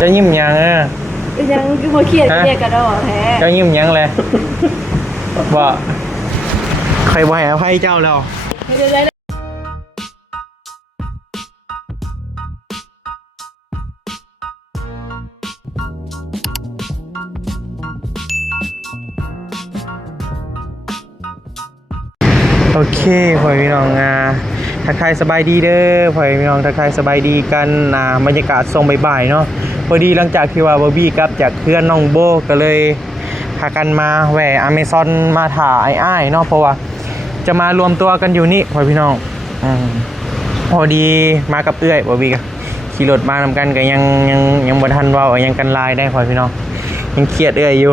จะยิ้มยังอ่ะยังคือบ่เครียดเครียดกระดอแท้จะยิ้มยังเลยบ่ใครบ่ให้อภัยเจ้าแล้วโอเคพ่อพี่น้องทักทายสบายดีเด้อพ่อพี่น้องทักทายสบายดีกันบรรยากาศทรงบ่ายๆเนาะพอดีหลังจากที่ว่าบอบบี้กลับจากเพื่อนน้องโบก็เลยพากันมาแหวะอเมซอนมาถ่าอ้ายเนาะเพราะว่าจะมารวมตัวกันอยู่นี่พ่อพี่น้องพอดีมากับเอื้อยบอบบี้ก็ขี่รถมานำกันก็ยังบ่ทันเว้ายังกันไลน์ได้พ่อพี่น้องยังเครียดเอื้อยอยู่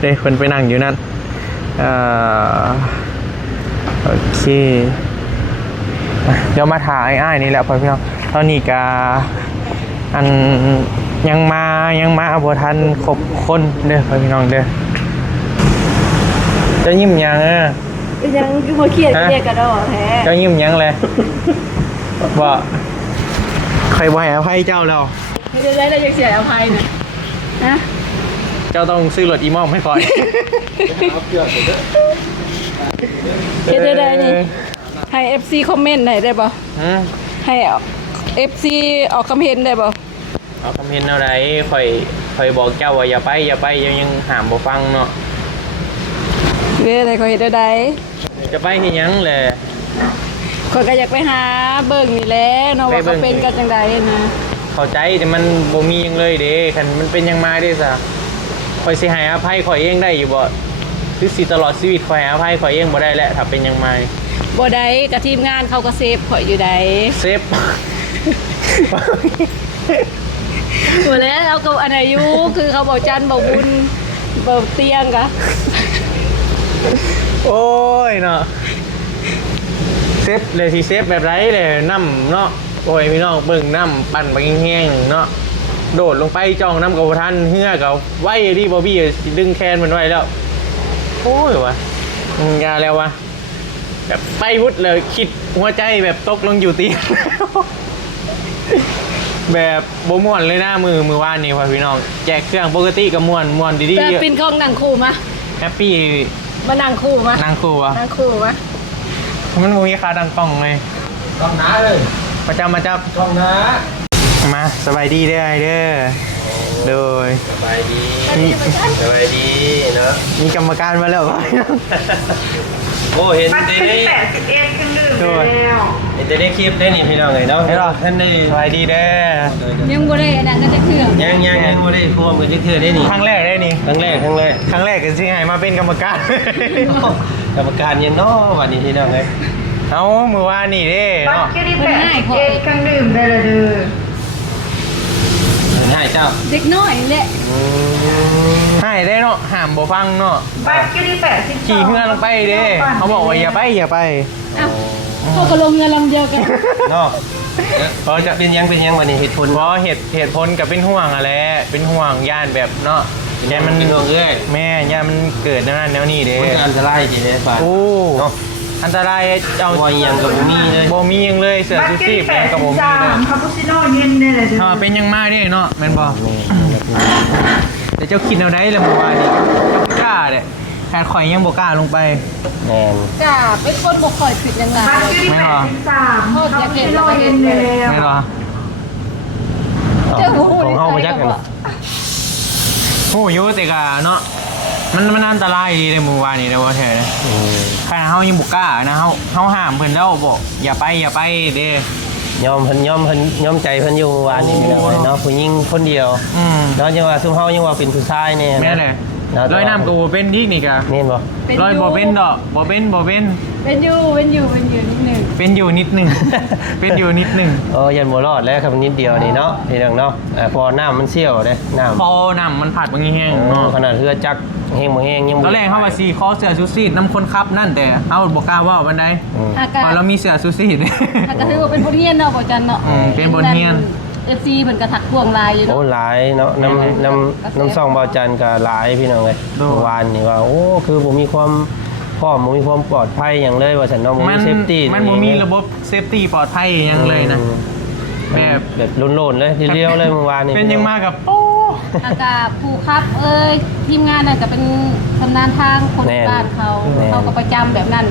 เด้คนไปนั่งอยู่นั่นโอเคเดี๋ยวมาถ่ายอ้ายนี่แหละพ่อพี่น้องตอนนี้ก็ยังมาบ่ทันครบคนเด้อพ่อพี่น้องเด้อจะยิ้มยังยังคือบ่เครียดเครียดกระดอแท้จะยิ้มยังเลยบ่ใครบ่ให้อภัยเจ้าแล้วไม่ได้แล้วยังเสียอภัยน่ะฮะเจ้าต้องซื้อรถอีมอมให้ก่อนเฮ็ดได้นี่ให้ FC คอมเมนต์ได้บ่ให้ FC ออกคอมเมนต์ได้บ่เอาคอมเมนต์เอาได้ค่อยบอกเจ้าว่าอย่าไปยังห้ามบ่ฟังเนาะเด้ได้ค่อยเฮ็ดได้จะไปเฮ็ดหยังแหละข้อยก็อยากไปหาเบิ่งนี่แหละเนาะว่าเขาเป็นกันจังได๋นะเข้าใจแต่มันบ่มีหยังเลยเด้คันมันเป็นหยังมาเด้ซะข่อยสิให้อภัยข่อยเองได้อยู่บ่คือสิตลอดชีวิตข่อยให้อภัยข่อยเองบ่ได้แหละถ้าเป็นหยังมาบ่ได้กับทีมงานเขาก็เซฟข่อยอยู่ได้เซฟบ่แล้วเอากับอันอายุคือเขาบอกจันบอกบุญบอกเตียงกะโอ้ยเนาะเซฟเลยสิเซฟแบบไรเลยน้ำเนาะโอ้ยพี่น้องเบิ่งน้ำปั่นไปแห้งๆเนาะโดดลงไปจ้องน้ำกับท่านเฮือกับไว้ดิบอบบี้ดึงแคนมันไว้แล้วโอ้ยวะยาแล้ววะแบบไปวุดเลยคิดหัวใจแบบตกลงอยู่ตีแบบโบม่วนเลยนะมือว่านนี่พี่น้องแจกเครื่องปกติกับม่วนดีๆแต่เป็นของนางคู่มาแฮปปี้มานางคู่มานางคู่วะนางคู่มะมันมีคาดังกล้องไงกล้องน้าเลยมาจับกล้องน้ามาสบายดีเด้อโดยสบายดีเนาะมีกรรมการมาแล้วโอ้เห็นได้81ขึ้นดื่มแล้วเห็นได้คลิปได้นี่พี่น้องเลยเนาะท่านได้สบายดีเด้อยังบ่ได้อันนั้นก็จะเครื่องยังบ่ได้พ่วงกันจะเถื่อได้นี่ครั้งแรกได้นี่ครั้งแรกกันสิให้มาเป็นกรรมการยังเนาะวันนี้พี่น้องเลยเอามือว่านี่เด้เนาะ81เครื่องดื่มได้เลยเด้อให้เจ้าเด็กน้อยแหละให้ได้เนาะห้ามบ่ฟังเนาะบัตรคิวที่80ขี่เฮือลงไปเด้เขาบอกว่าอย่าไปเขาก็ลงเงินลำเดียวกันเนาะพอจะเป็นยังวันนี้เหตุผลเพราะเหตุผลกับเป็นห่วงอะไรเป็นห่วงย่านแบบเนาะย่านมันเป็นห่วงเอ้ยแม่ย่านมันเกิดนั่นแนวนี้เด้มันอันตรายจริงเลยป่ะโอ้อันตรายเอายังกับบ่มีเลยเสือซูซี่เป็นกับบ่มีเลยคาปูชิโน่เย็นได้เลยเป็นยังมาได้เนาะแม่นบ่แต่เจ้าคิดเอาได้แล้วเมื่อวานนี้กล้าเด้แค่ข่อยยังบ่กล้าลงไปแม่นจ้าเป็นคนบ่ค่อยผิดยังไงไม่หรอคาปูชิโน่เย็นแล้วไม่หรอของเฮาบ่จักกันโอ้ยแต่ก็เนาะมันอันตรายดีเลยเมื่อวานนี้เด้อว่าแท้ขนาดเฮายังบ่กล้านะเฮาห้ามเพิ่นแล้วบ่อย่าไปเด้ยอมใจเพิ่นอยู่วานนี้เนาะผู้หญิงคนเดียวเนาะยังว่าซุมเฮายังว่าเป็นผู้ชายเนี่ยแม่เลยร้อยน้ำก็บ่เป็นอีกนี่ก็แม่นบ่ร้อยบ่เป็นดอกบ่เป็นเป็นอยู่นิดนึงเป็นอยู่นิดนึงยันบ่รอดแล้วครับนิดเดียวนี่เนาะพี่น้องเนาะพอน้ำมันเชี่ยวเด้น้ำมันผัดบางแห้งเนาะขนาดเรือจักแห้งบ่แห้งยังตอนแรกเฮาว่าสิขอเสื้อชูชีพนำคนขับนั่นแต่เฮาบ่กล้าว่าบันไดพอเรามีเสื้อชูชีพถ้าก็ถือว่าเป็นบทเรียนเนาะบ่จันเนาะเป็นบทเรียนFC เพิ่นก็ทักทวงหลายอยู่เนาะโอ้หลายเนาะน้ำซ่องเบาจันก็หลายพี่น้องเอ้ยวานนี่ว่าโอ้คือบ่มีความพร้อมบ่มีความปลอดภัยหยังเลยว่าซั่นเนาะบ่มีเซฟตี้มันบ่มีระบบเซฟตี้ปลอดภัยหยังเลยนะ แบบโลนๆเลยเรียวๆเลยเมื่อวานนี่ เป็นยังมากับโอ้ อากาศผู้ครับทีมงานน่ะก็เป็นชำนาญทางคนบ้านเขาก็ประจำแบบนั้น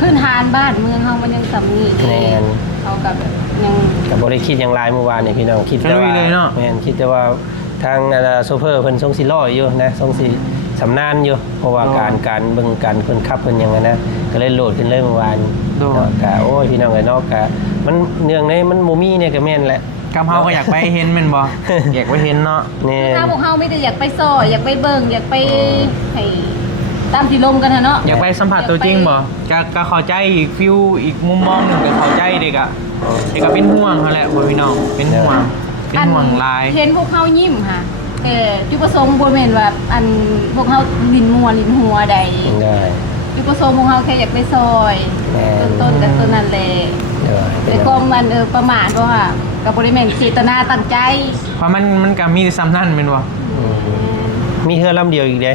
พื้นฐานบ้านเมืองเขามันยังสำนี แม่น เขากับยัง กับบริคิดอย่างไรเมื่อวานนี่พี่น้องคิดแต่ว่าแม่นคิดแต่ว่าทางโซเฟอร์เพิ่นทรงสิร้อยอยู่นะทรงสิสำนานอยู่เพราะว่าการเบิ่งการเพิ่นขับเพิ่นอย่างนั้นนะก็เลยโหลดขึ้นเลยเมื่อวานเนาะกะโอ้ยพี่น้องเอ้ยเนาะกะมันเนื่องในมันบ่มีเนี่ยก็แม่นแหละ กำเฮาก็อยากไปเห็นแม่นบ่ อยากไปเห็นเนาะ นี่ ถ้าพวกเขาไม่ได้อยากไปซอยอยากไปเบิ่งอยากไปให้ตามที่ลมกันเนาะ อยากไปสัมผัสตัวจริงบ่ก็เข้าใจอีกฟิวอีกมุมมองหนึงก็เข้าใจเด็กก็เป็นห่วงเขาแหละพ่อพี่น้องเป็นห่วงหลาย เห็นพวกเขายิ้มค่ะจุดประสงค์บ่แม่นว่าอันพวกเขาลิ้นมัวลิ้นหัวใด ได้ จุดประสงค์ของเขาแค่อยากไปซอยต้นกับต้นนั่นแหละแต่ก็มันประมาทว่าค่ะกับบริเวณเจตนาตั้งใจ เพราะมันก็มีซ้ำนั่นแม่นบ่ มีเฮือลำเดียวอีกเด้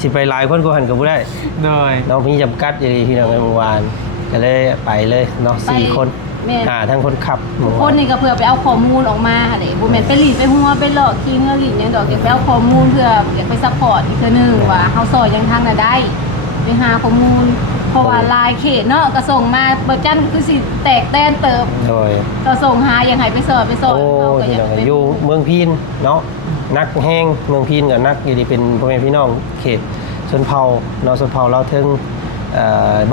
สิไปหลายคนก็หันก็บ่ได้ โดย น้องพี่จำกัดอยู่ดีพี่น้องเมื่อวานก็เลยไปเลยเนาะ4คนทั้งคนขับ คนนี่ก็เพื่อไปเอาข้อมูลออกมาอะไรบ่แม่นไปหลีดไปหัวไปหลอกคิงแล้วหลีดหยังดอกอยากไปเอาข้อมูลเพื่ออยากไปซัพพอร์ตอีกเทื่อนึงว่าเฮาซอยยังทางน่ะได้ไปหาข้อมูลเพราะว่าลายเขตเนาะก็ส่งมาเบิกจันคือสิแตกแตนเติบ โดย ก็ส่งหายังให้ไปสอบเขา โอ้ ก็ พี่ อยา น้ ก อง ไป อยู่เมืองพีนเนาะนักแห้งเมืองพีนกับนักอยู่ดีเป็นพ่อแม่พี่น้องเขตชนเผ่าเนาะชนเผ่าเราถึง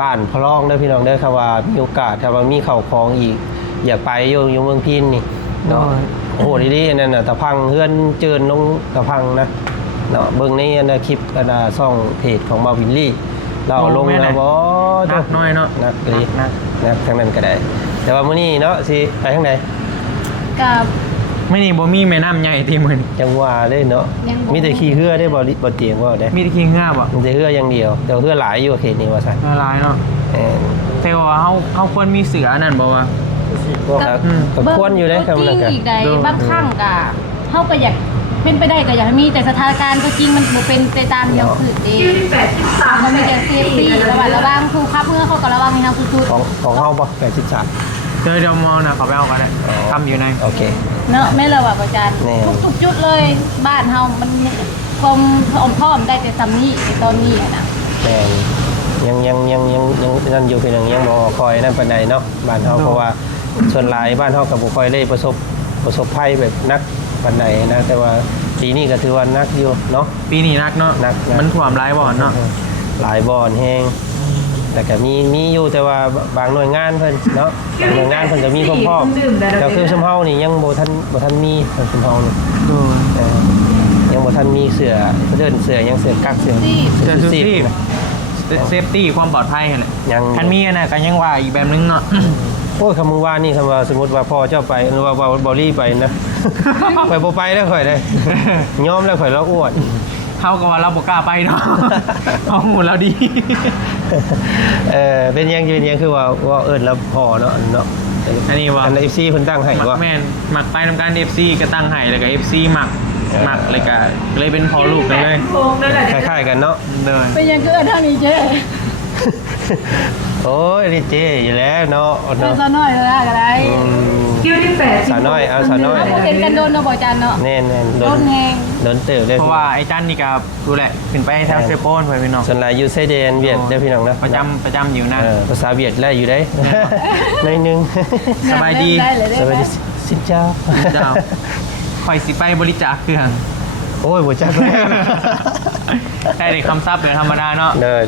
บ้านพะลองเด้อพี่น้องเด้อครับว่ามีโอกาสถ้าว่ามีเข่าคลองอีกอยากไปอยู่เมืองพีนนี่เนาะโอ้โหดีๆอันนั้นน่ะตะพังเฮือนเจินลงตะพังนะเนาะเบิ่งในอันคลิปอันช่องเพจของมาวินลี่เราลงนะบ่ นักน้อยเนาะ นักเลยนักทางนั้นก็ได้ แต่ว่ามื้อนี้เนาะสิไปทางไหน กับ ไม่นี่บ่มีแม่น้ำใหญ่ที่มื้อนี้ จังหวะเลยเนาะมีแต่ขี่เรือได้บ่เตียงว่าได้ มีแต่ขี้ง่าบ่ มีแต่เรืออย่างเดียวแต่เรือหลายอยู่เขตนี้ว่าซั่น ละลายเนาะแต่ว่าเฮาควรมีเสือนั่นบ่ว่า ก็ควรอยู่ได้คำ จริ นั้น ง ก็ อีกใดบางครั้งก็เฮาก็อยากเป็นไปได้ก็อยากให้มีแต่สถานการณ์ก็จริงมันบ่เป็นไปตามที่เราคิดเองมันมีแต่เซฟตี้ระวังผู้ขับเมื่อเขาก็ระวังให้เฮาสุด ของเฮาบ่83 เดี๋ยวมองนะขอไปเอากันได้ทำอยู่ใน โอเค ๆเนาะแม่เราว่าอาจารย์ แน่ ทุกจุดเลยบ้านเฮามันความพร้อมได้แต่ซ้ำนี้ในตอนนี้นะ แต่ยังนั่นอยู่เป็นยังบ่คอยนั่นปานใดเนาะบ้านเฮาเพราะว่าส่วนหลายบ้านเฮาก็บ่ค่อยได้ประสบภัยแบบนักปานใดนะแต่ว่าปีนี้ก็ถือว่านักอยู่เนาะ ปีนี้นักเนาะ นัก มันท่วมหลายบ่อนเนาะ หลายบ่อนแห้งแต่ก็มีอยู่แต่ว่าบางหน่วยงานเพิ่นเนาะบางหน่วยงานเพิ่นก็มีความพร้อมแต่คือชุมเฮานี่ยังบ่ทันมีชุมเฮานี่ยังบ่ทันมีเสื้อเดินเสื้อยังเสื้อกั๊กเสื้อ เจอ ชู ทุก ชีพ ที่ นะ เซฟตี้ความปลอดภัยนั่นแหละ ยัง คันมีน่ะก็ยังว่าอีกแบบนึงเนาะ โอ้ยคำมึงว่านี่คำว่าสมมุติว่าพ่อเจ้าไปหรือว่าบอลี่ไปนะ ไปบ่ไปแล้วข่อยได้ยอมแล้วข่อยแล้วอ้วน เฮาก็ว่าเราบ่กล้าไปเนาะ เฮาหูเราดี เป็นยังคือว่าเอิ้นแล้วพอเนาะอันนี้ว่า อัน FC เพิ่นตั้งให้ มัก ว่า แม่นมักไปนำการ FC ก็ตั้งให้แล้วก็ FC มักเลยก็เลยเป็นพอลูกกันเลย คล้ายๆกันเนาะ เดิน เป็นยังเกิดเท่านี้เจ๊ โอ้ยนี่เจอยู่แล้วเนาะ เป็น เนาะ ซะน้อยเลยอะไร คิวที่8 สาวน้อยเอาสาวน้อย เห็นกันโดนนะบ่จันเนาะ แน่น โดนแหง โดนเติบเลย เพราะว่าไอ้จันนี่ก็ดูแหละขึ้นไปทางเซโปนไปพี่น้อง ส่วนหลายอยู่ไซเดนเวียดได้อพี่น้องนะ ประจำอยู่นั่น ภาษาเวียดแลอยู่ได้ หน่อยนึง สบายดี ได้เลย สวัสดีสิเจ้า เจ้าคอยสิไปบริจาคเครื่อง โอ้ยบ่จักแล้ว ได้ในคำซับเป็นธรรมดาเนาะ เลย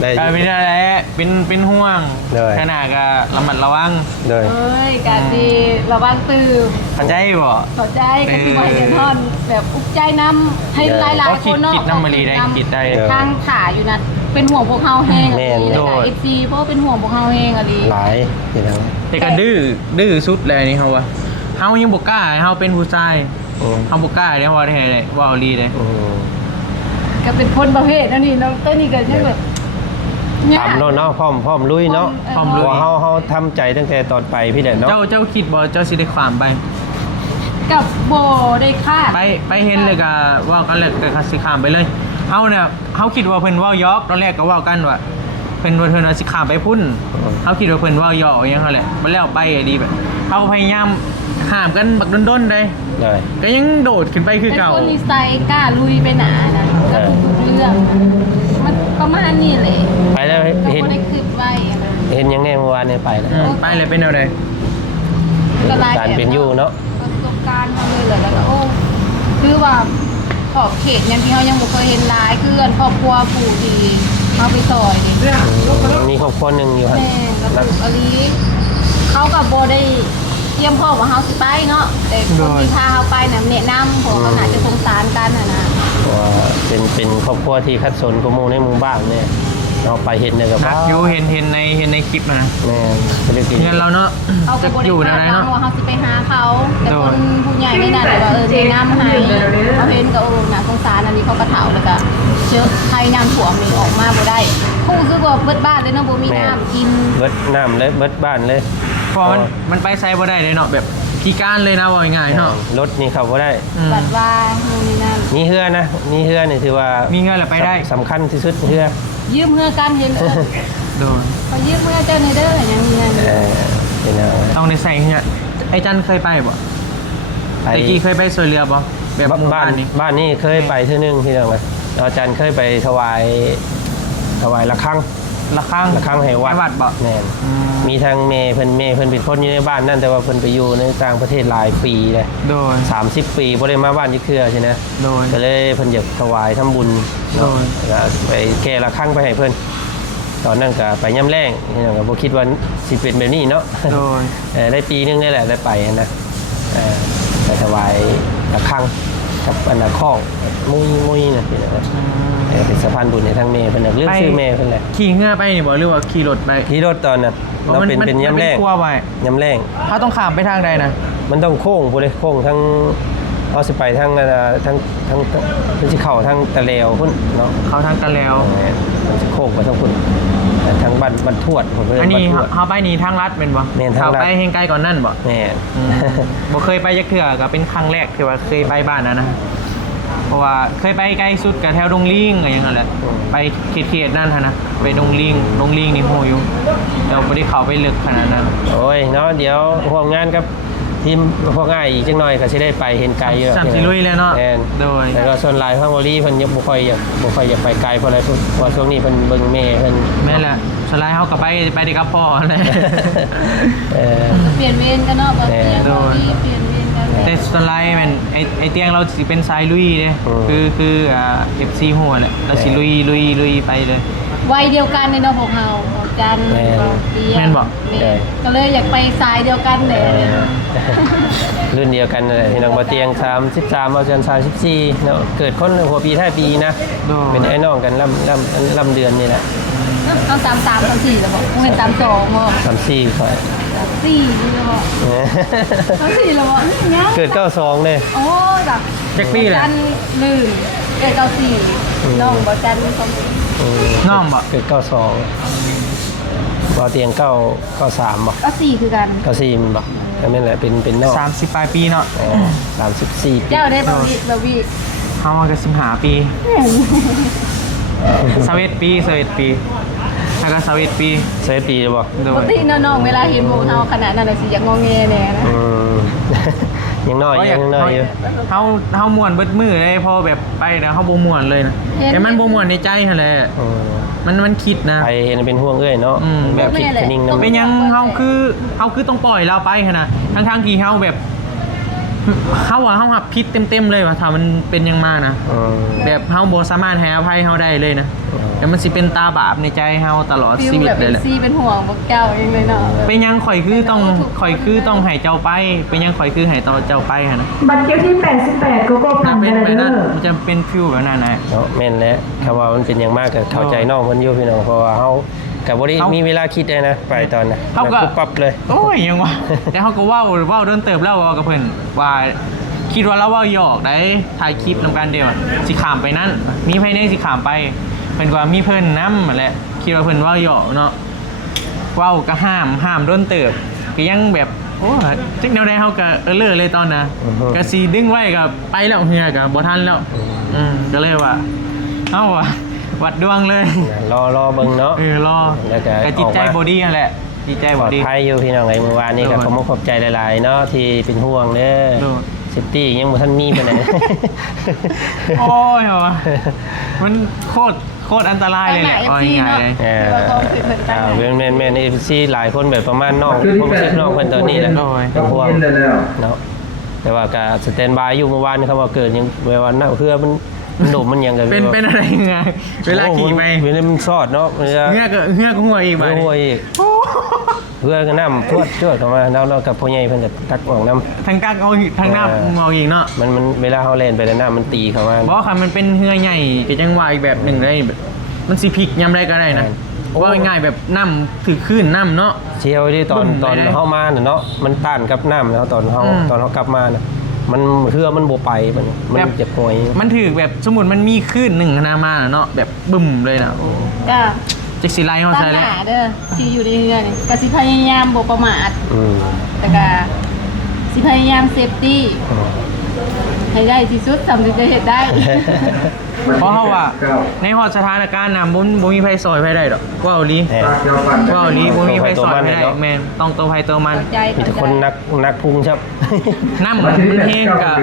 ได้ ไม่ได้แหละเป็นห่วง ได้ ขนาดก็ระมัดระวัง เลย เอ้ยการดีระวังตื่น เข้าใจบ่ เข้าใจกันที่ว่าเห็นท่อนแบบอุกใจน้ำให้หลายๆคนเนาะ คิดน้ำมารีได้คิดได้ ทางขาอยู่นะเป็นห่วงพวกเฮาแห้งอะไร โดด เอฟซีเพราะเป็นห่วงพวกเฮาแห้งอะไร หลายพี่น้อง แต่ก็ดื้อสุดเลยนี่เฮาว่าเฮายังบ่กล้าให้เฮาเป็นผู้ชาย อืม เฮาบ่กล้าเด้ว่าได้เลยว่าเอาลีเลย อืม ก็เป็นคนประเภทนั่นนี่น้องเต้ยนี่ก็ยังแบบเนี่ย ทำเนาะพร้อมลุยเนาะ พร้อมลุย ว่าเฮาทำใจตั้งแต่ตอนไปพี่แหละเนาะ เจ้าคิดบ่เจ้าสิได้ความไป กับโบได้คาด ไปเห็นเลยก็ว่ากันเลยก็สิข้ามไปเลยเฮาเนี่ยเฮาคิดว่าเพิ่นเว้ายอกตอนแรกก็เว้ากันว่าเพิ่นว่าสิข้ามไปพุ่นเฮาคิดว่าเพิ่นเว้ายอกอย่างนั้นแหละมันแล้วไปดีแบบเฮาพยายาม ห้ามกันบักด้นๆเลย เลย ก็ยังโดดขึ้นไปคือ เป็น เก่า คนนิสัยกล้าลุยไปหนานะก็ทุกเรื่องมันประมาณนี้เลย ไปแล้ว ก็ เห็น บ่ได้คิดไว้อะนะ เห็นยังแน่เมื่อวานเนี่ยไปแล้ว ไปเลยเป็นแนวใด ก็หลาย การเป็นอยู่เนาะ ประสบการณ์มาเลยแล้วก็โอ้คือว่าขอบเขตเนี่ยที่เขายังบ่เคยเห็นหลายคืออันครอบครัวปู่ที่เขาไปซอยนี่ มีครอบครัวหนึ่งอยู่ครับ แม่ก็ถูกอลีเขากับโบได้เตรียมพ่อว่าเฮาสิไปเนาะแต่คนที่พาเขาไปน่ะแนะนำเพราะเขาน่าจะสงสารกันนะ ว่าเป็นครอบครัวที่คัดสนข้อมูลในหมู่บ้านเนี่ยเราไปเห็นเนี่ยกับ นักอยู่เห็นในคลิปนะ แม่ไปเรียก เงินเราเนาะ เขาก็ จะ บ่ อยู่ใน ได้ อะไร คาดหวั เนาะ งว่าเขาสิไปหาเขาแต่คนผู้ใหญ่ไม่น่าจะว่าแนะนำให้เขาเห็นก็โอ้น่าสงสารอันนี้เขาก็เฒ่าแล้วก็เชื้อไทยน้ำท่วมนี่ออกมาบ่ได้คงคือว่าเบิดบ้านเลยเนาะบ่มีน้ำกิน เบิดน้ำเลยเบิดบ้านเลย เพราะมันไปไซบ่ได้เลยเนาะแบบพิการเลยนะว่าง่ายๆเนาะ รถนี่เขาก็ได้ บัดว่านู่นนี่นั่น มีเฮือนะมีเฮือนี่ถือว่า มี มี เงินแล้วไปได้ สำคัญที่สุดเฮือ ยืมเมื่อกันเห็น โดน เขายืมเมื่อเจ้าในเด้ออย่างนี้นั่น เป็นอะไร ต้องในใส่เนี่ยไอ้จันเคยไปบ่ ไป ตะกี้เคยไปสวยเรือบ่แบบหมู่ บ้า บ้าน นนี้ บ้านนี่เคยไปเที่อนึงที่นั่นเลยอาจารย์เคยไปถวายละครั้ง ละครั้ง ละครั้งให้วัด วัดบ่ แน่น อืม มีทางเมย์เพิ่นเป็นคนอยู่ในบ้านนั่นแต่ว่าเพิ่นไปอยู่ในต่างประเทศหลายปีเลย โดน 30 ปีบ่ได้มาบ้านยี่เครือใช่ไหม โดน ก็เลยเพิ่นอยากถวายทำบุญเนาะ โดย ก็ไปแก้ละครั้งไปให้เพิ่นตอนนั้นก็ไปย่ำแรงนี่ก็บ่คิดว่าสิเป็นแบบนี้เนาะ โดน ได้ปีนึงนี่แหละได้ไปนะไปถวายละครั้งกับอันน่ะข้องมุ้ยน่ะพี่น้องเป็นสะพานบุญในทางเมย์เพิ่นน่ะเรื่องชื่อเมย์เพิ่นแหละ ขี่เงือไปนี่บ่หรือว่าขี่รถไป ที่รถตอนนั้นเราเป็นย่ำแรง มันกลัวไป ย่ำแรง เขาต้องข้ามไปทางใดนะ มันต้องโค้งพูดเลยโค้งทั้งเอาสิไปทั้งทั้งที่เข่าทั้งตะเลวพุ่นเนาะ เขาทางกันแล้ว มันจะโค้งไปทั้งพุ่นทั้งบันทวดผมเรียก อันนี้ บันทวด เขาไปนี่ทางลัดเป็นบ่ แม่นทางลัด เขาไปเฮงไกลก่อนนั่นบ่ แม่ อืมบ่เคยไปยักเถื่อก็เป็นครั้งแรกที่ว่าเคยไปบ้านนะเพราะว่าเคยไปไกลสุดกับแถวดงลิงอะไรอย่างเงี้ยแหละไปเขตนั่นฮะนะไปดงลิงนี่โหอยู่แต่บ่ได้เข้าไปลึกขนาดนั้น โอ้ยเนาะเดี๋ยวห่วงงานกับทีมพวกง่ายอีกจังหน่อยก็สิได้ไปเห็นไกลอยู่ สามสิลุยเลยเนาะ แม่น โดย แล้วก็ส่วนหลายพังวอลี่เพิ่นยังบ่ค่อยอยากไปไกลเพราะอะไรเพราะช่วงนี้เพิ่นเบิ่งแม่เพิ่น แม่นแหละสไลด์เขาก็ไปได้กับพ่อเลย เปลี่ยนเวรกันเนาะบางที โดน เปลี่ยนเวรกัน แต่สไลด์มันไอเตียงเราสิเป็นสายลุยเด้คือFC หัวแหละเราสิลุยไปเลย วัยเดียวกันในเนาะพวกเราบอกจันบอกเตีย แม่นบอก แม่ก็เลยอยากไปสายเดียวกันเลย รุ่นเดียวกันเลยพี่น้องมาเตียง33เอาจัน34เนาะเกิดคนหัวปีท้ายปีนะ โดย เป็นไอ้น้องกันลำเดือนนี่แหละ ต้องตาม4แล้วบอกเงินตาม2บอก 34ค่อย 4แล้วบอกตาม4แล้วบอกเนี่ย เกิด92เลย โอ้แบบ แจ็คปี้เลย จันลื่นเกิด94น้องบอกจันต้อง น้องบ่ เกิด92บ่เตียง93บ่ ก็4คือกัน 94มันบ่ก็นั่นแหละเป็นน้อง 30ปลายปีเนาะ 34ปี เจ้าได้บาวี เขามาก็15 ปี21ปีแล้วก็21ปี เซฟปีบ่ โด ปก ย ติน้องๆเวลาเห็นพวกเราขนาดนั้นน่ะสิอยากงอแงแน่นะ ยังน้อยยังน้อยอยู่ เขาม่วนเบิดมือเลยพอแบบไปนะเขาบ่ม่วนเลยนะแต่มันบ่ม่วนในใจหั่นแหละมันคิดนะ ไปเห็นเป็นห่วงเอ้ยเนาะ แบบ คิดจะนิ่งนะ เป็นยังเขาคือต้องปล่อยเราไปหั่นนะทั้งที่เขาแบบเขาหับพิษเต็มเลยว่าถ้ามันเป็นยังมานะแบบเขาบ่สามารถให้อภัยเขาได้เลยนะแต่มันสิเป็นตาบาปในใจเขาตลอด ฟิล ชีวิต แบบ เล เป็ ย น แหละ ซีเป็นห่วงพวกเจ้าเองเลยเนาะแบบ เป็นยังข่อยคือต้องให้เจ้าไปเป็นยังข่อยคือให้เจ้าไปหั่นนะ บัตรคิวที่ 88 โกโก้พัน เป็น เด ไป ล นั่น เลอร์ มันจะเป็นฟิวแบบนั้นนะ เนาะแม่นแล้วคำว่ามันเป็นอย่างมากก็เข้าใจน้องมันอยู่พี่น้องเพราะว่าเฮากับบ่ได้มีเวลาคิดเลยนะไปตอนน่ะ เขาก็ ปุ๊บปั๊บเลย โอ้ยยังวะ แต่เขาก็เว่าเดินเติบแล้วว่ากับเพิ่นว่าคิดว่าเราเว่าหยอกได้ถ่ายคลิปนำกันเดียวอะสิขามไปนั่นมีภายในสิขามไปเพิ่นก็ว่ามีเพิ่นน้ำแหละคิดว่าเพิ่นเว่าหยอกเนาะเว้าก็ห้ามเดินเติบก็ยังแบบโอ้จักแนวใดเฮาก็เลิเลยตอนน่ะก็สิดึงไว้ก็ไปแล้วเฮือก็บ่ทันแล้วก็เลยว่าเอ้าว่ะวัดดวงเลย รอเบิ่งเนาะ รอ แล้วก็ แต่จิตใจ ออกมา บอดี้นั่นแหละ ดีใจ ป บ่ ลอด ดี ภัยอยู่พี่น้องไอ้เมื่อวานนี้ก็ โดน ขอขอบใจหลายๆเนาะที่เป็นห่วงเด้อ โดน เซฟตี้ยังบ่ทันมีปานใด โอ้ยเหรอมันโคตรอันตรายเลยแหละเอาง่ายๆเลย เออแม่นๆ FC หลายคนแบบประมาณน้องผมคิดน้องเพิ่นตอนนี้แหละ โอ้ย เป็นห่วงเนาะแต่ว่าก็สแตนบายอยู่เมื่อวานนี่ครับว่าเกิดยังเมื่อวานน่ะเพื่อมันดมมันยังกัน เป็นอะไรไงเวลาขี่ไป เวลามันซอดเนาะเวลา เงือกหัวอีก เพื่อหัวอีกเพื่อก็น้ำทวดเข้ามาแล้วกับพ่อใหญ่เพิ่นก็ตักออกน้ำ ทางกักเอาทางหน้าเอาอีกเนาะ มันเวลาเฮาเล่นไปแล้วน้ำมันตีเข้ามา บอกค่ะมันเป็นเหือใหญ่ก็จังหวะอีกแบบหนึ่งได้แบบมันสิพลิกยำได้ก็ได้นะว่าง่ายแบบน้ำถือขึ้นน้ำเนาะ เชียวที่ตอน บึ้มเลยนะ เฮามาน่ะเนาะมันต้านกับน้ำแล้วตอนเฮากลับมาน่ะมันเรือมันบ่ไปมันเจ็บป่วย มันถือแบบสมมุติมันมีขึ้นหนึ่งนามาเนาะแบบบึ้มเลยนะ จ้า จะสิไลเขา ตั้ ใส่ งห แล้ว น้าเด้อที่อยู่ในเรือนนี่ก็สิพยายามบ่ประมาท อืม แต่ก็สิพยายามเซฟตี้ให้ได้ที่สุดสำนึกจะเฮ็ดได้ เพราะเขาว่าในหอดสถานการณ์น้ำบุมีไฟซอยไฟได้ดอกว่าเอาลี แหม่ ว่าเอาลีบุมีไฟซอยไฟได้แมนต้องตัวไฟตัวมัน ใจ มีแต่คนนักพุ่งครับ น้ำมันเฮงกับ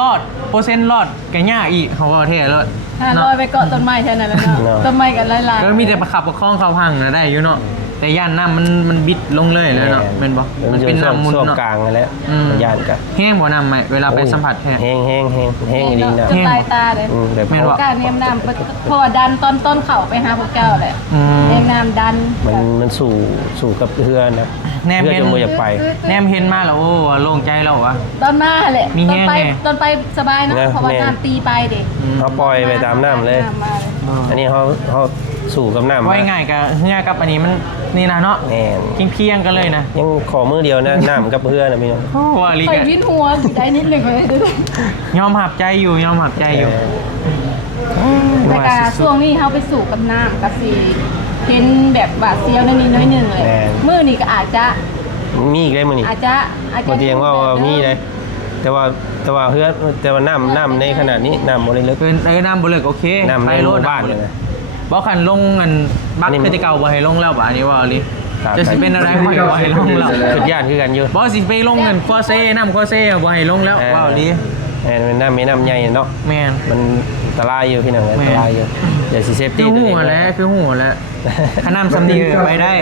รอดเปอร์เซ็นต์รอดกันยากอีกเขาว่าเท่รอด ถ้าลอยไปเกาะต้นไม้แค่นั้นแหละเนาะ เนาะ ต้นไม้กันหลายๆ ก็มีแต่ประคับประคองเขาพังนะได้อยู่เนาะแต่ย่านน้ำมันบิดลงเลยแล้วเนาะเป็นบ่มันเป็นน้ำมุน ช่วง เนาะ กลางนั่นแหละ ยานกับ แห้งบ่น้ำไหมเวลาไปสัมผัสแท้ แห้งดีนะ จนตายตาเลย แบบ แม่นบ่ การเนียมน้ำเพราะว่าดันต้นเข่าไปหาพวกเจ้าแหละ อืม เนียมน้ำดัน มันสู่กับเรือนะ แนม เรือ เห็น จงบ่อยากไป แนมเห็นมาแล้วโอ้โล่งใจแล้ววะ ต้นมาแหละ มี ต้ แห้ น ง ไป ไง ต้นไปสบายเนาะ นะ เพราะว่า แม่ น้ำตีไปเด็ก เขาปล่อยไปตามน้ำเลย น้ำมาเลย อันนี้เขาสู่กับน้ำ ไว้ง่ายกับเฮือกับอันนี้มันนี่นะเนาะ แน่น เพียงกันเลยนะ ยังขอมือเดียวนะน้ำกับเรือนะพี่น้อง โอ้ว่าลี ใส่ กะ วินหัวสิได้นิดหนึ่งเลย ยอมหับใจอยู่ยอมหับใจอยู่ แต่กาช่วงนี้เขาไปสู่กับน้ำกับสีเห็นแบบบาดเซียวนิดน้อยหนึ่งเลยมือนี่ก็อาจจะ มีอีกได้มั้ยนี่ อาจจะ บ่เตียงว่ามีเลยแต่ว่าเรือแต่ว่าน้ำในขนาดนี้น้ำบ่ได้ลึก น้ำบุเลิกโอเค น้ำใน ไป ห ร มู่ ถ บ้านเนี่ยนะ บอกขันลงกันบัก อันนี้ คือจะเก่าบ่ให้ลงแล้วบ่อันนี้ว่าลี ครับ จะสิเป็นอะไรบ่ให้ลงแล้ว สุดยอดคือกันอยู่ บ่สิไปลงกันก็เซ่น้ำก็เซ่บ่ให้ลงแล้วว่าลี แม่นเป็นน้ำใหญ่เนาะ แม่น มันอันตรายอยู่พี่น้องอันตรายอยู่อย่าสิเซฟ คื ตี้ อ ตัว หั เอง วแล้วคือหัวแล้วถ้าน้ำสำนีไปได้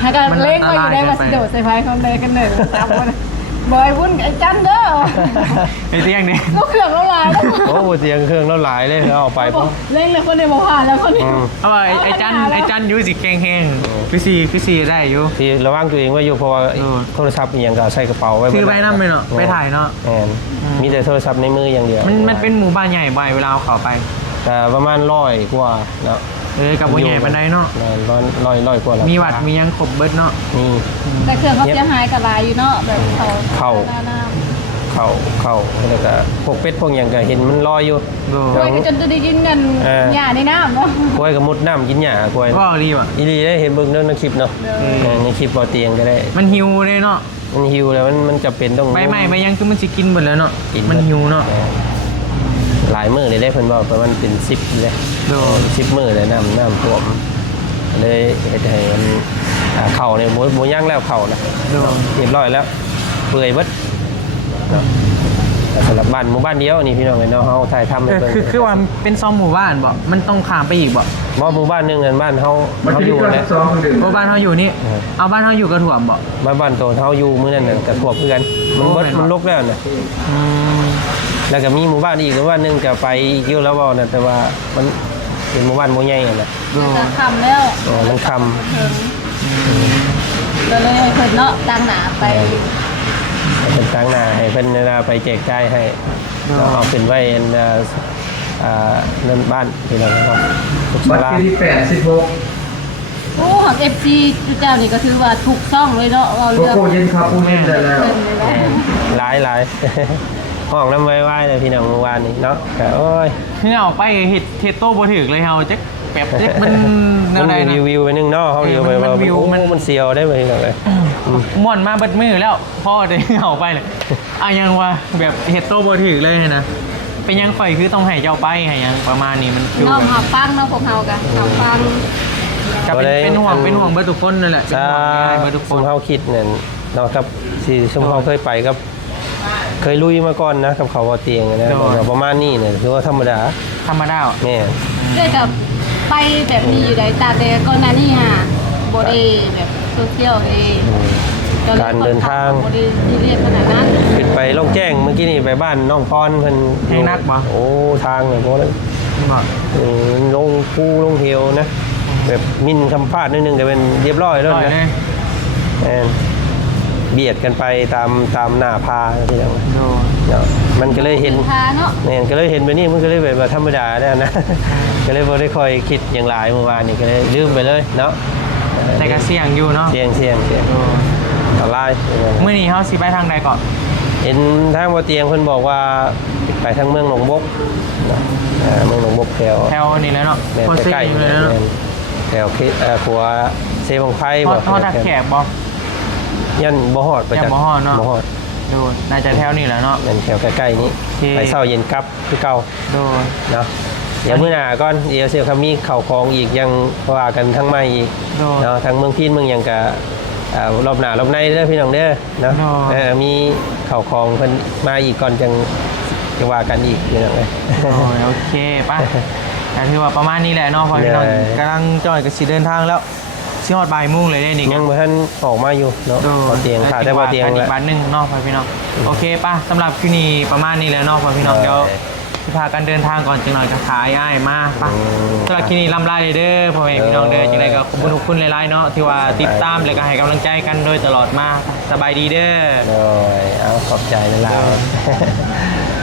ให้กันเล่งไว้อยู่ได้มาสิโดดใส่ไฟเขาเลยกันเลยตามมาบอยวุ่นไอ้จันเด้อ ไอ้เตียงนี่ ลูกเครื่องเราลายแล้ว โอ้โหเตียงเครื่องแล้วหลายเลยแล้วเอาไปปุ๊บ เล่งเลยคนเดียวบอกผ่านแล้วคนนี้ อืม เอาว่าไอ้จันอยูสิแข็งๆคือสีได้อยู่ ที่ระวังตัวเองไว้อยู่เพราะว่า เออ โทรศัพท์อหย่างก็ใส่กระเป๋าไว้ ถือใบน้ำไปเนาะไปถ่ายเนาะ แม่นมีแต่โทรศัพท์ในมืออย่างเดียว มันเป็นหมู่บ้านใหญ่บ่อยเวลาเอาเขาไป แต่ประมาณ100กว่าเนาะ กับบ่ใหญ่ปานใดเนาะ ร้อยกว่าแล้ว มีวัดมียังครบเบิดเนาะ นี่ แต่เครื่องเขาเสียหายกับลายอยู่เนาะแบบเขา เข้าแล้วก็พวกเป็ดพวกอย่างก็เห็นมันลอยอยู่ โด กล้วยก็จนจะได้กินกันหญ้าในน้ำเนาะ กล้วยก็มุดน้ำกินหญ้ากล้วย ก็รีบอ่ะ อีหลีได้เห็นเบิ่งในคลิปเนาะในคลิปบ่เตียงก็ได้ มันหิวเลยเนาะ มันหิวแล้วมันจะเป็นต้อง ใบไม้ใบยังคือมันสิกินหมดแล้วเนาะมันหิวเนาะ หลายมื้อเลยได้เพิ่นบอกประมาณเป็น10เลย โด 10มื้อเลยน้ำท่วมเลยเฮ็ดให้มันเข่าเนี่ยบ่ย่างแล้วเข่านะ โด เรียบร้อยแล้วเปื่อยเบิดเนาะแต่สำหรับบ้านหมู่บ้านเดียวนี่พี่น้องเนาะเฮาถ่ายทำให้เบิ่ง คือว่าเป็นซอมหมู่บ้านบ่มันต้องข้ามไปอีกบ่ บ่หมู่บ้านหนึงกันบ้านเฮาอยู่นะ บ่บ้านเฮาอยู่นี่เอาบ้านเฮาอยู่กระถ่วมบ่ บ้านโตเฮาอยู่มื้อนั้นน่ะก็ท่วมเพื่อนมันเบิดมันลกแล้วน่ะ อืม แล้วก็มีหมู่บ้านอีกหมู่บ้านหนึงก็ไปอีกอยู่แล้วบ่น่ะแต่ว่ามันเป็นหมู่บ้านบ่ใหญ่น่ะ จะทำแล้ว มันคำ ก็เลยให้เพิ่นเนาะตั้งหนาไป เป็นตั้งหน้าให้เพิ่นเวลาไปแจกจ่ายให้ก็เอาขึ้นไว้อันเงินบ้านพี่น้องเนาะทุก บั ศา ตร ลา เครดิต86 โอ้ของ FC เจ้านี่ก็ถือว่าถูกซ่องเลยเนาะเรา โก เลือก โก้เย็นคาปูเย็นได้แล้ว เพิ่นเลยนะ หลาย ห้องน้ำไว้ๆเลยพี่น้องเมื่อวานนี้เนาะก็โอ้ย คือเอาไปเฮ็ดโตบ่ถึกเลยเฮาจักแบบจักมันแน มั วน ใด รี นะ วิวไปนึงเนาะเขารีวิวไปว่า มันวิวมัน มันเซียวได้ไปเลย ม่วนมาเบิดมือแล้วพ่อได้เอาไปเลยอ่ะยังว่าแบบเฮ็ดโตบ่ถึกเลยนะเป็นยังข่อยคือต้องให้เจ้าไปให้ยังประมาณนี้มันคือ น้องหาฟังเนาะพวกเฮากันหาฟัง ก็เป็นห่วงเบิดทุกคนนั่นแหละเป็น ถ้า ห่วงง่ายเบิดทุกค ซุ น มเฮาคิดเนี่ยเนาะครับที่ซุมเฮาเคยไปกับเคยลุยมาก่อนนะกับเขาบ่เตียงนะประมาณนี้เนี่ยถือว่าธรรมดา ธรรมดา แม่ เรื่อยกับไปแบบนี้อยู่ได้แต่ก่อนหน้านี้ฮะบ่ได้แบบโซเชียลเอง การเดินทาง บ่ได้ซีเรียสขนาดนั้น ขึ้นไปล่องแจ้งเมื่อกี้นี่ไปบ้านน้องพรเพิ่น แห้งนักบ่ โอ้ทางเนี่ยโหเลย บ่ ลงภูลงเทวนะแบบมินคำพลาดนิดนึงแต่เป็นเรียบร้อยแล้ว ปล่อย นะ เลย แม่นเบียดกันไปตามหน้าพาที่เรา โด เนาะมันก็เลยเห็น พาเนาะ เนี่ยก็เลยเห็นไปนี่มันก็เลยแบบว่าธรรมดาแล้วนะ ก็เลยบ่ได้ค่อยคิดอย่างไรเมื่อวานนี่ก็เลยลืมไปเลยเนาะ แต่ก็เสี่ยงอยู่เนาะ เสียงต่อไล่ มื้อนี้เฮาสิไปทางใดก่อน เห็นทางบ่เตียงเพิ่นบอกว่าไปทางเมืองหนองบกเนาะเมืองหนองบกแถว แถวนี้แหล้วเนาะ แม่น โคตร ใกล้ อยู่ ๆ เลยเนาะ แถวขัวเซบังไพ่ ฮ บ่ อดทักแขกบ่ ยันบ่ฮอดประจัก ยันบ่ฮอดเนาะ บ่ฮอด โดน่าจะแถวนี้แหละเนาะ เป็นแถวใกล้ๆนี้ โอเค ไปเช้าเย็นกลับคือเก่า โด เนาะเดี๋ยวมื้อหน้าก่อนเดี๋ยวเสียคำมีเข่าคองอีกยังว่ากันทั้งไม่อีก โด เนาะทั้งเมืองพีนเมืองหยังกะรอบหน้ารอบในเด้อพี่น้องเด้อเนาะ เนาะ มีเข่าคองเพิ่นมาอีกก่อนจังจะว่ากันอีกพี่น้องเอ้ย โอเคป่ะแต่ถือว่าประมาณนี้แหละเนาะพอพี่น้อง ได้ กำลังจอยกับสิเดินทางแล้วสิฮอดบ่ายโมงเลยเด้นี่ ยังบ่ทันออกมาอยู่เนาะพอเตียงขาดแต่พอเตียง อี แล้ ก ว บาทหนึงเนาะพอพี่น้องโอเคป่ะสำหรับคลิปนี้ประมาณนี้แหละเนาะพอพี่น้อง ได้ เดี๋ยวสิพากันเดินทางก่อนจังหน่อยก็ขายอ้ายมาป่ะ อืม สำหรับคลิปนี้ลำลาเด้อพ่อแม่พี่น้องเด้อจังไดก็ขอบคุณทุกคนหลายๆเนาะที่ว่าติดตามแล้วก็ให้กำลังใจกันโดยตลอดมาสบายดีเด้อ โอ้ยเอาขอบใจหลายๆ